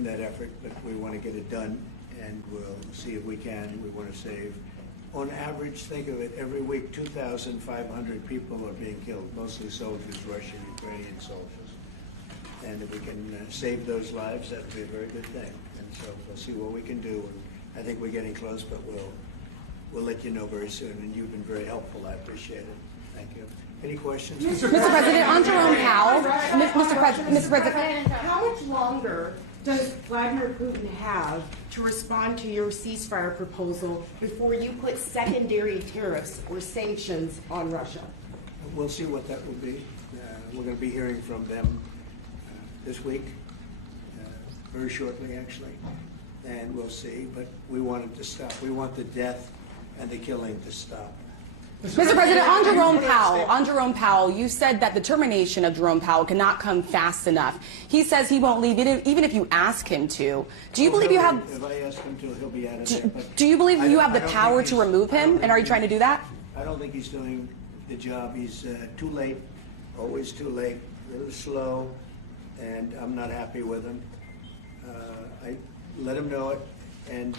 in that effort, but we want to get it done, and we'll see if we can. We want to save. On average, think of it, every week 2,500 people are being killed, mostly soldiers, Russian, Ukrainian soldiers. And if we can save those lives, that would be a very good thing. And so we'll see what we can do. And I think we're getting close, but we'll let you know very soon. And you've been very helpful. I appreciate it. Thank you. Any questions? Mr. President, on Jerome Powell, Mr. President, how much longer does Vladimir Putin have to respond to your ceasefire proposal before you put secondary tariffs or sanctions on Russia? We'll see what that will be. We're going to be hearing from them this week, very shortly actually, and we'll see. But we want it to stop. We want the death and the killing to stop. Mr. President, on Jerome Powell, you said that the termination of Jerome Powell cannot come fast enough. He says he won't leave even if you ask him to. Do you believe you have? If I ask him to, he'll be out of there. Do you believe you have the power to remove him? And are you trying to do that? I don't think he's doing the job. He's too late, always too late, a little slow, and I'm not happy with him. I let him know it, and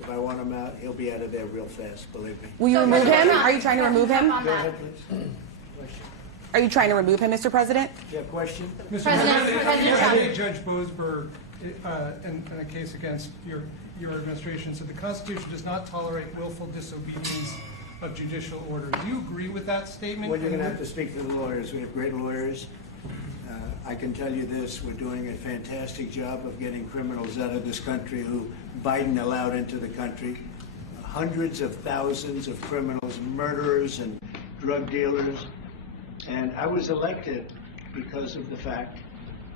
if I want him out, he'll be out of there real fast, believe me. Will you remove him? Are you trying to remove him? Go ahead, please. Question. Are you trying to remove him, Mr. President? Do you have a question? Mr. President, Judge Boasberg, in a case against your administration, said the Constitution does not tolerate willful disobedience of judicial orders. Do you agree with that statement? Well, you're going to have to speak to the lawyers. We have great lawyers. I can tell you this, we're doing a fantastic job of getting criminals out of this country who Biden allowed into the country. Hundreds of thousands of criminals, murderers and drug dealers. And I was elected because of the fact,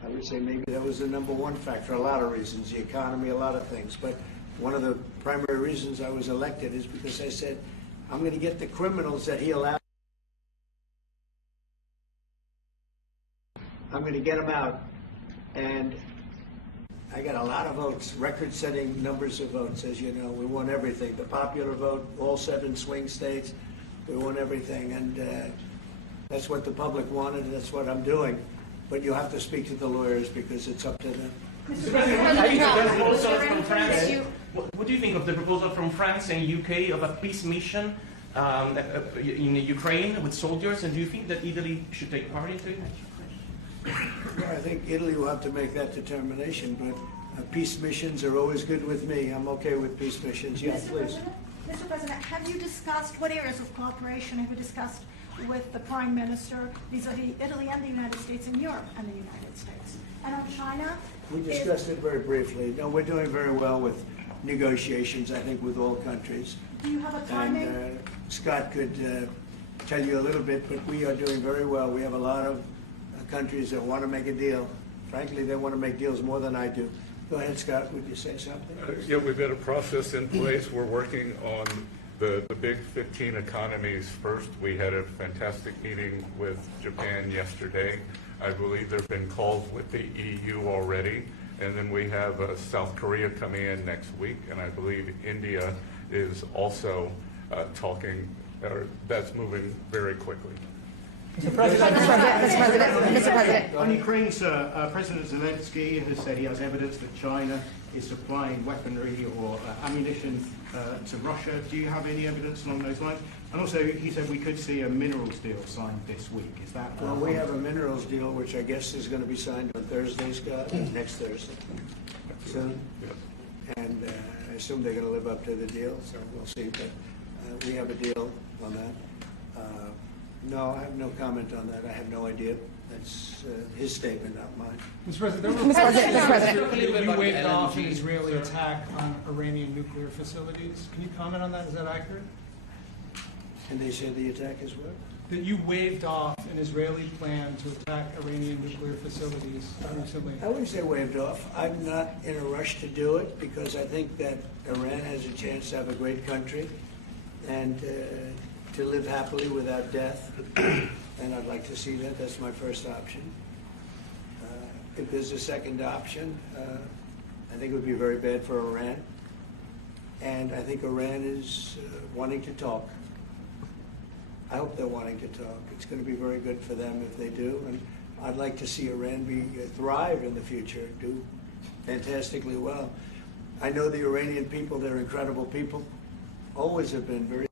I would say maybe that was the #1 factor, a lot of reasons, the economy, a lot of things. But one of the primary reasons I was elected is because I said, I'm going to get the criminals that he allowed. I'm going to get them out, and I got a lot of votes, record-setting numbers of votes, as you know. We won everything, the popular vote, all 7 swing states, we won everything, and that's what the public wanted, and that's what I'm doing. But you have to speak to the lawyers because it's up to them. Mr. President, what do you think of the proposal from France and UK of a peace mission in Ukraine with soldiers, and do you think that Italy should take part in it? Well, I think Italy will have to make that determination, but peace missions are always good with me. I'm okay with peace missions. Yes, please. Mr. President, have you discussed, what areas of cooperation have you discussed with the Prime Minister vis-a-vis Italy and the United States and Europe and the United States? And on China? We discussed it very briefly. No, we're doing very well with negotiations, I think, with all countries. Do you have a timing? And Scott could tell you a little bit, but we are doing very well. We have a lot of countries that want to make a deal. Frankly, they want to make deals more than I do. Go ahead, Scott. Would you say something? Yeah, we've got a process in place. We're working on the big 15 economies first. We had a fantastic meeting with Japan yesterday. I believe there have been calls with the EU already. And then we have South Korea coming in next week. And I believe India is also talking, or that's moving very quickly. Mr. President. On Ukraine, President Zelensky has said he has evidence that China is supplying weaponry or ammunition to Russia. Do you have any evidence along those lines? And also, he said we could see a minerals deal signed this week. Is that? Well, we have a minerals deal, which I guess is going to be signed on Thursday, Scott, next Thursday, soon. And I assume they're going to live up to the deal, so we'll see. But we have a deal on that. No, I have no comment on that. I have no idea. That's his statement, not mine. Mr. President, you waved off an Israeli attack on Iranian nuclear facilities. Can you comment on that? Is that accurate? And they say the attack is what? That you waved off an Israeli plan to attack Iranian nuclear facilities recently. I wouldn't say waved off. I'm not in a rush to do it because I think that Iran has a chance to have a great country and to live happily without death. And I'd like to see that. That's my first option. If there's a second option, I think it would be very bad for Iran. And I think Iran is wanting to talk. I hope they're wanting to talk. It's going to be very good for them if they do. And I'd like to see Iran thrive in the future, do fantastically well. I know the Iranian people, they're incredible people, always have been very